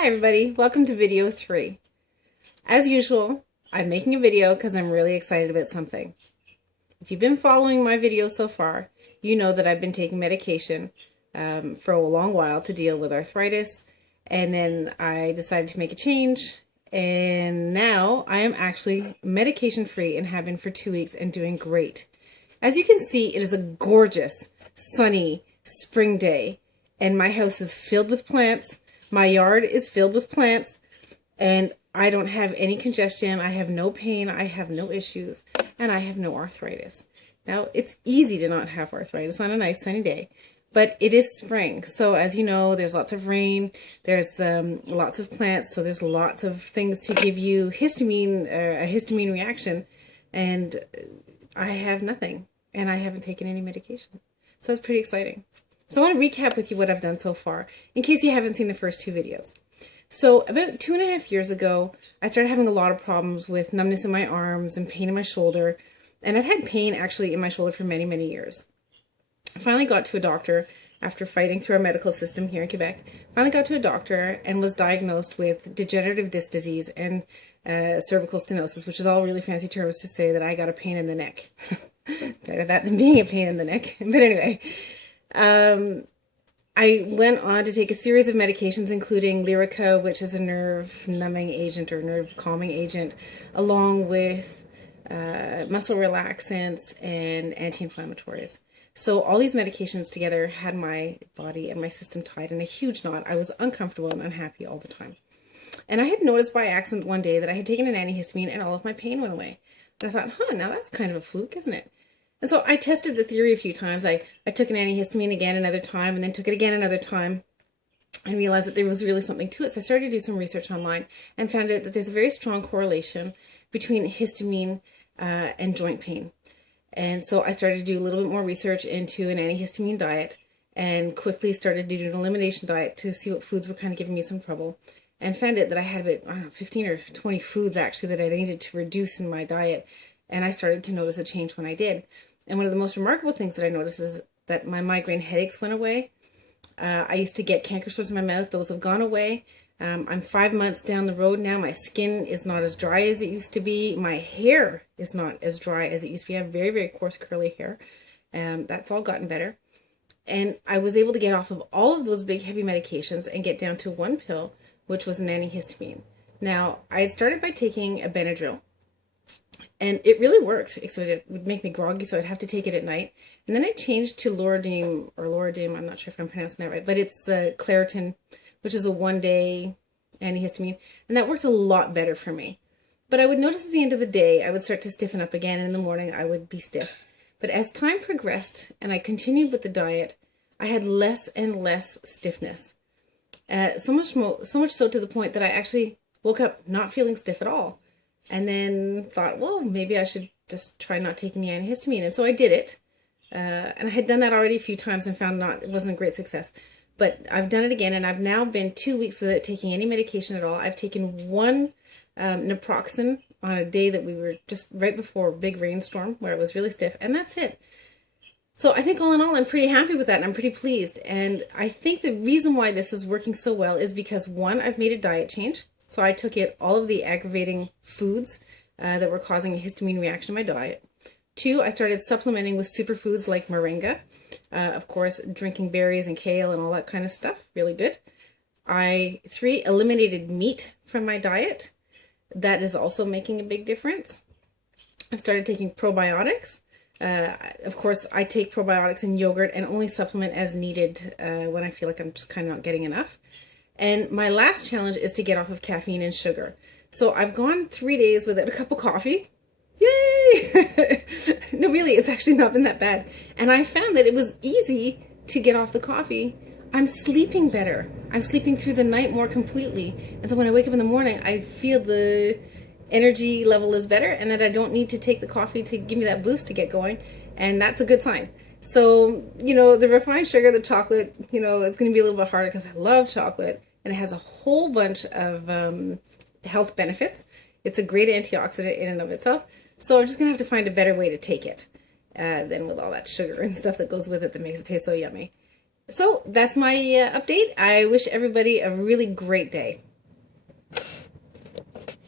Hi everybody, welcome to video 3. As usual, I'm making a video because I'm really excited about something. If you've been following my videos so far, you know that I've been taking medication for a long while to deal with arthritis, and then I decided to make a change, and now I am actually medication free and have been for 2 weeks and doing great. As you can see, it is a gorgeous, sunny spring day, and my house is filled with plants. My yard is filled with plants, and I don't have any congestion. I have no pain. I have no issues, and I have no arthritis. Now, it's easy to not have arthritis on a nice sunny day, but it is spring. So as you know, there's lots of rain, there's lots of plants, so there's lots of things to give you histamine, a histamine reaction, and I have nothing, and I haven't taken any medication. So it's pretty exciting. So I want to recap with you what I've done so far, in case you haven't seen the first 2 videos. So about 2.5 years ago, I started having a lot of problems with numbness in my arms and pain in my shoulder. And I'd had pain actually in my shoulder for many, many years. I finally got to a doctor after fighting through our medical system here in Quebec. Finally got to a doctor and was diagnosed with degenerative disc disease and cervical stenosis, which is all really fancy terms to say that I got a pain in the neck. Better that than being a pain in the neck. But anyway, I went on to take a series of medications, including Lyrica, which is a nerve numbing agent or nerve calming agent, along with muscle relaxants and anti-inflammatories. So all these medications together had my body and my system tied in a huge knot. I was uncomfortable and unhappy all the time. And I had noticed by accident one day that I had taken an antihistamine and all of my pain went away. And I thought, now that's kind of a fluke, isn't it? And so I tested the theory a few times. I took an antihistamine again another time, and then took it again another time, and realized that there was really something to it. So I started to do some research online and found out that there's a very strong correlation between histamine and joint pain. And so I started to do a little bit more research into an antihistamine diet, and quickly started to do an elimination diet to see what foods were kind of giving me some trouble, and found out that I had about, I don't know, 15 or 20 foods actually that I needed to reduce in my diet. And I started to notice a change when I did. And one of the most remarkable things that I noticed is that my migraine headaches went away. I used to get canker sores in my mouth. Those have gone away. I'm 5 months down the road now. My skin is not as dry as it used to be. My hair is not as dry as it used to be. I have very, very coarse curly hair. That's all gotten better. And I was able to get off of all of those big heavy medications and get down to one pill, which was an antihistamine. Now, I had started by taking a Benadryl. And it really works. So it would make me groggy, so I'd have to take it at night. And then I changed to Loradim, I'm not sure if I'm pronouncing that right, but it's Claritin, which is a 1-day antihistamine. And that worked a lot better for me. But I would notice at the end of the day, I would start to stiffen up again, and in the morning I would be stiff. But as time progressed and I continued with the diet, I had less and less stiffness. So much so to the point that I actually woke up not feeling stiff at all. And then thought, well, maybe I should just try not taking the antihistamine. And so I did it. And I had done that already a few times and found it wasn't a great success. But I've done it again, and I've now been 2 weeks without taking any medication at all. I've taken one naproxen on a day that we were just right before a big rainstorm where it was really stiff, and that's it. So I think all in all, I'm pretty happy with that, and I'm pretty pleased. And I think the reason why this is working so well is because, one, I've made a diet change. So I took all of the aggravating foods that were causing a histamine reaction in my diet. 2, I started supplementing with superfoods like moringa. Of course, drinking berries and kale and all that kind of stuff. Really good. 3, eliminated meat from my diet. That is also making a big difference. I started taking probiotics. Of course, I take probiotics in yogurt and only supplement as needed when I feel like I'm just kind of not getting enough. And my last challenge is to get off of caffeine and sugar. So I've gone 3 days without a cup of coffee. Yay! No, really, it's actually not been that bad. And I found that it was easy to get off the coffee. I'm sleeping better. I'm sleeping through the night more completely. And so when I wake up in the morning, I feel the energy level is better and that I don't need to take the coffee to give me that boost to get going. And that's a good sign. So, the refined sugar, the chocolate, it's going to be a little bit harder because I love chocolate. And it has a whole bunch of health benefits. It's a great antioxidant in and of itself. So I'm just going to have to find a better way to take it than with all that sugar and stuff that goes with it that makes it taste so yummy. So that's my update. I wish everybody a really great day.